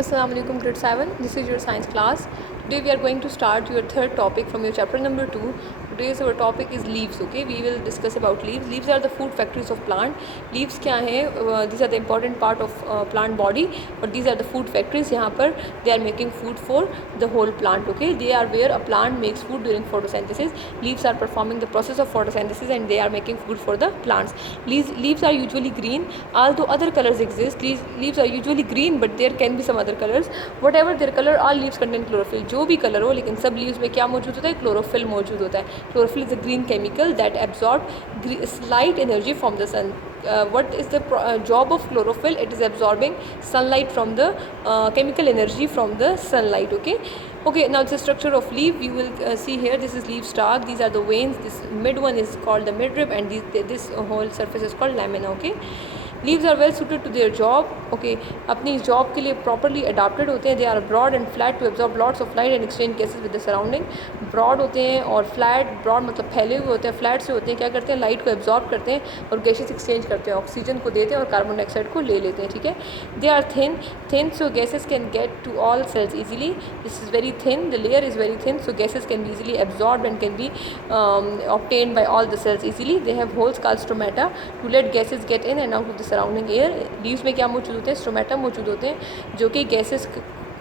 Assalamu alaikum, grade 7. This is your science class. Today we are going to start your third topic from your chapter number 2. Today's our topic is leaves. Okay, we will discuss about leaves. Leaves are the food factories of plant. Leaves क्या हैं? These are the important part of plant body, but these are the food factories. यहाँ पर they are making food for the whole plant. Okay, they are where a plant makes food during photosynthesis. Leaves are performing the process of photosynthesis and they are making food for the plants. Leaves are usually green, although other colors exist. Leaves are usually green, but there can be some other colors. Whatever their color, all leaves contain chlorophyll. जो भी colour हो, लेकिन सब leaves में क्या मौजूद होता है? क्लोरोफिल मौजूद होता है. Chlorophyll is a green chemical that absorbs light energy from the sun. What is the job of chlorophyll? It is absorbing sunlight from the chemical energy from the sunlight. Okay, now the structure of leaf you will see here. This is leaf stalk. These are the veins. This mid one is called the midrib, and this whole surface is called lamina. Okay, leaves are well suited to their job. Okay, अपनी इस job के लिए properly adapted होते हैं. They are broad and flat to absorb lots of light and exchange gases with the surrounding. Broad होते हैं और flat. Broad मतलब फैले हुए होते हैं, फ्लैट से होते हैं. क्या करते हैं? लाइट को एब्जॉर्ब करते हैं और गैसेज एक्सचेंज करते हैं. ऑक्सीजन को देते हैं और कार्बन डाइऑक्साइड को ले लेते हैं. ठीक है. They are thin so gases can get to all cells easily. This is very thin. The layer is very thin so gases can be easily absorb and can be obtained by all the cells easily. They have holes called stromata to let gases get in and out of the surrounding air. Leaves में क्या मौजूद होते हैं? Stromata मौजूद होते हैं जो कि गैसेस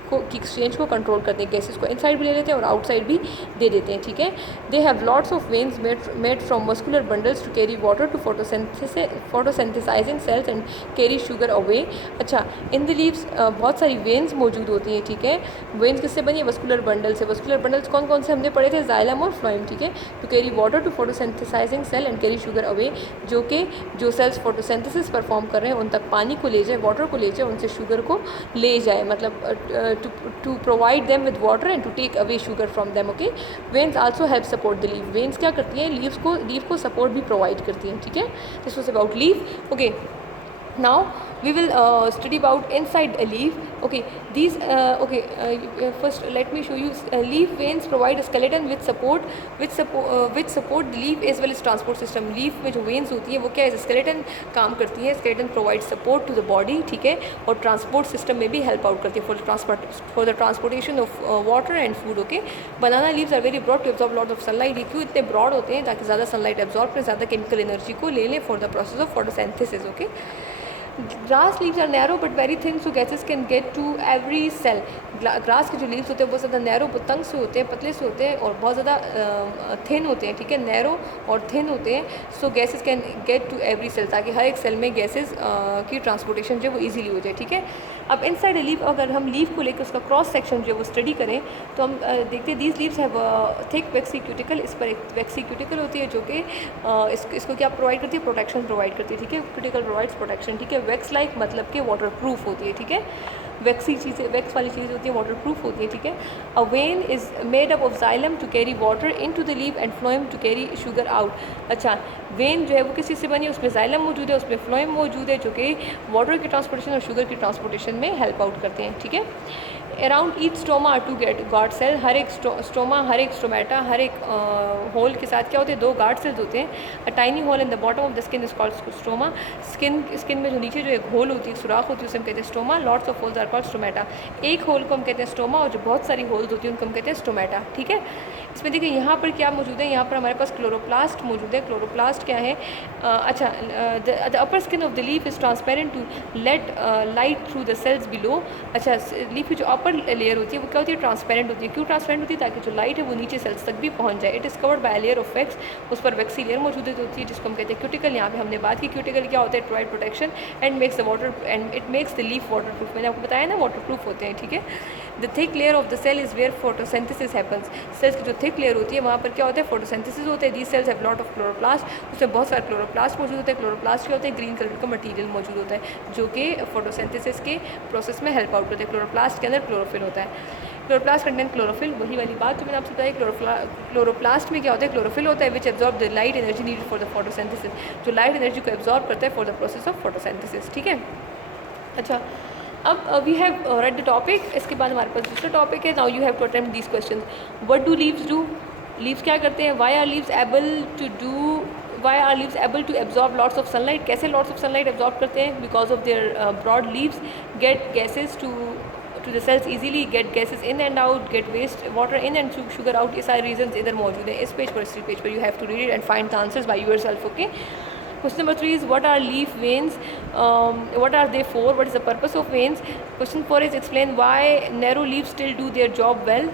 को की एक्सचेंज को कंट्रोल करते हैं. गैसेस को इनसाइड भी ले लेते हैं और आउटसाइड भी दे देते हैं. ठीक है. They have lots of veins made from muscular bundles to carry water to photosynthesizing cells and carry sugar away. अच्छा, इन द लीव्स बहुत सारी वेन्स मौजूद होती हैं. ठीक है. वेन्स किससे बनी है? मस्कुलर बंडल से. मस्कुलर बंडल्स कौन कौन से हमने पढ़े थे? जाइलम और फ्लोएम. ठीक है. To carry water to photosynthesizing cell and carry sugar away, जो कि जो सेल्स फोटोसिंथेसिस परफॉर्म कर रहे हैं उन तक पानी को ले जाए, वाटर को ले जाए, उनसे शुगर को ले जाए. मतलब to provide them with water and to take away sugar from them. Okay, veins also help support the leaf. Veins क्या करती हैं? लीफ को सपोर्ट भी प्रोवाइड करती हैं. ठीक है. This was about leaf. Okay, now we will study about inside a leaf. Okay, these first let me show you. Leaf veins provide a skeleton which support the leaf as well as transport system. leaf में जो veins होती है वो क्या है? skeleton काम करती है. skeleton provides support to the body. ठीक है. और transport system में भी help out करती है for the transportation of water and food. Okay, banana leaves are very broad to absorb lot of sunlight. ये क्यों इतने broad होते हैं? ताकि ज़्यादा sunlight absorb करें, ज़्यादा chemical energy को ले लें for the process of photosynthesis. Okay, grass leaves are narrow but very thin so gases can get to every cell. Grass के जो लीव्स होते हैं बहुत ज़्यादा नैरो, तंग से होते हैं, पतले से होते हैं और बहुत ज़्यादा थिन होते हैं. ठीक है. नैरो और थिन होते हैं. So gases can get to every cell, ताकि हर एक सेल में गैसेस की ट्रांसपोर्टेशन जो है वो ईजिली हो जाए. ठीक है. अब इनसाइड ए लीफ, अगर हम लीफ को लेकर उसका क्रॉस सेक्शन जो है वो स्टडी करें तो हम देखते हैं these leaves have thick vaccine cuticle. इस पर एक वैक्सी क्यूटिकल होती है जो कि इसको क्या प्रोवाइड करती है? प्रोटेक्शन प्रोवाइड करती है. ठीक है. Cuticle provides protection. ठीक है. वैक्स लाइक मतलब कि वाटर प्रूफ होती है. ठीक है. वैक्सी चीज़ें, वैक्स वाली चीज़ होती है वाटर प्रूफ होती है. ठीक है. Uh vein is made up of xylem to carry water into the leaf and phloem to carry sugar out. अच्छा, वेन जो है वो किस चीज़ से बनी है? उसमें जाइलम मौजूद है, उसमें फ्लोएम मौजूद है जो कि वाटर की ट्रांसपोर्टेशन और शुगर की ट्रांसपोर्टेशन में हेल्प आउट करते हैं. ठीक है. Around each stoma are two guard cell. हर एक स्टोमा, हर एक स्टोमेटा, हर एक होल के साथ क्या होते हैं? 2 गार्ड सेल्स होते हैं. A tiny hole in the bottom of the skin is called stoma. Skin में जो नीचे जो एक होल होती है, सुराख होती है, उसे हम कहते हैं stoma. Lots of holes are called stomata. एक होल को हम कहते हैं स्टोमा और जो बहुत सारी होल्स होती है उनको हम कहते हैं स्टोमेटा. ठीक है. इसमें देखिए यहाँ पर क्या मौजूद है? यहाँ पर हमारे पास क्लोरोप्लास्ट मौजूद है. क्लोरोप्लास्ट क्या है? अच्छा, the upper skin of the leaf is transparent to let light through the cells below. अच्छा, लीफ की जो अपर लेयर होती है वो क्या होती है? ट्रांसपेरेंट होती है. क्यों ट्रांसपेरेंट होती है? ताकि जो लाइट है वो नीचे सेल्स तक भी पहुँच जाए. It is covered by layer of wax. उस पर वैक्सी लेयर मौजूद होती है जिसको हम कहते हैं क्यूटिकल. यहाँ पे हमने बात की क्यूटिकल क्या होता है? Provide protection and makes the water and it makes the leaf water proof. मैंने आपको बताया ना वाटर प्रूफ होते हैं. ठीक है. The thick layer of the cell is where photosynthesis happens. Cells की जो थिक लेयर होती है वहाँ पर क्या होता है? फोटोसिंथेसिस होता है. These cells have lot of chloroplast. उसमें बहुत सारे क्लोरोप्लास्ट मौजूद होते हैं. क्लोरोप्लास्ट क्या होते हैं? ग्रीन कलर का मटीरियल मौजूद होता है जो कि फोटोसिंथेसिस के प्रोसेस में हेल्प आउट होता है. क्लोरोप्लास्ट के अंदर क्लोरोफिल होता है. Chloroplast contain chlorophyll. वही वाली बात जो मैंने आपसे बताई. क्लोरोप्लास्ट में क्या होता है? क्लोरोफिल होता है which absorb the light energy needed for the photosynthesis. जो लाइट एनर्जी को एब्जॉर्ब करता है for the process of photosynthesis. ठीक है. अच्छा, अब we have read the topic. इसके बाद हमारे पास दूसरा टॉपिक है. Now you have to attempt these question. What do leaves do? Leaves क्या करते हैं? Why are leaves able to absorb lots of sunlight. कैसे लॉट्स ऑफ सनलाइट एब्जॉर्ब करते हैं? Because of their broad leaves get gases to the cells easily, get gases in and out, get waste water in and sugar out. ये सारे reasons इधर मौजूद हैं इस page पर, इस पेज पर. You have to read it and find the answers by yourself. Okay. Question number 3 is what are leaf veins? What are they for? What is the purpose of veins? Question 4 is explain why narrow leaves still do their job well.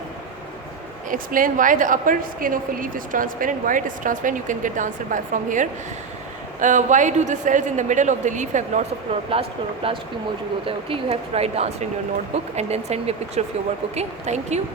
Explain why the upper skin of a leaf is transparent. Why it is transparent? You can get the answer from here. Why do the cells in the middle of the leaf have lots of chloroplast? Chloroplast क्यों मौजूद होता है? Okay, you have to write the answer in your notebook and then send me a picture of your work. Okay, thank you.